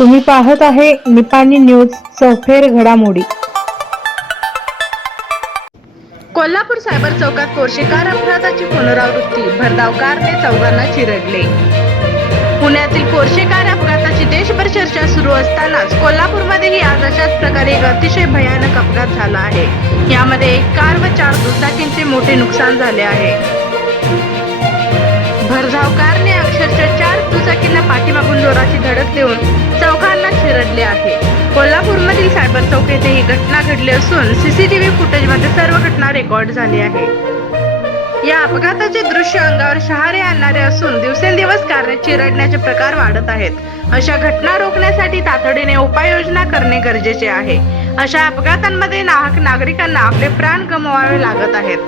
तुम्ही पाहत आहे निपाणी न्यूज चौफेर घडामोडी. कोल्हापूर सायबर चौकात कोर्शिकार कार अपघाताची पुनरावृत्ती भरधाव कारने चौघांना चिरडले. पुण्यातील पोर्शे कार अपघाताची देशभर चर्चा सुरू असतानाच कोल्हापूरमध्येही आज अशाच प्रकारे एक अतिशय भयानक अपघात झाला आहे. यामध्ये एक कार व चार दुचाकींचे मोठे नुकसान झाले आहे. भरधाव कारने अक्षरशः चार दुचाकींना पाठीमागून जोराची धडक देऊन चौघांना आहे. कोल्हापूरमधील सायबर चौक येथे ही घटना घडली असून सीसीटीव्ही फुटेजमध्ये सर्व घटना रेकॉर्ड झाली आहे. या अपघाताचे दृश्य अंगावर शहारे आणणारे असून दिवसेंदिवस कारने चिरडण्याचे प्रकार वाढत आहेत. अशा घटना रोखण्यासाठी तातडीने उपाययोजना करणे गरजेचे आहे. अशा अपघातांमध्ये नाहक नागरिकांना आपले प्राण गमवावे लागत आहेत.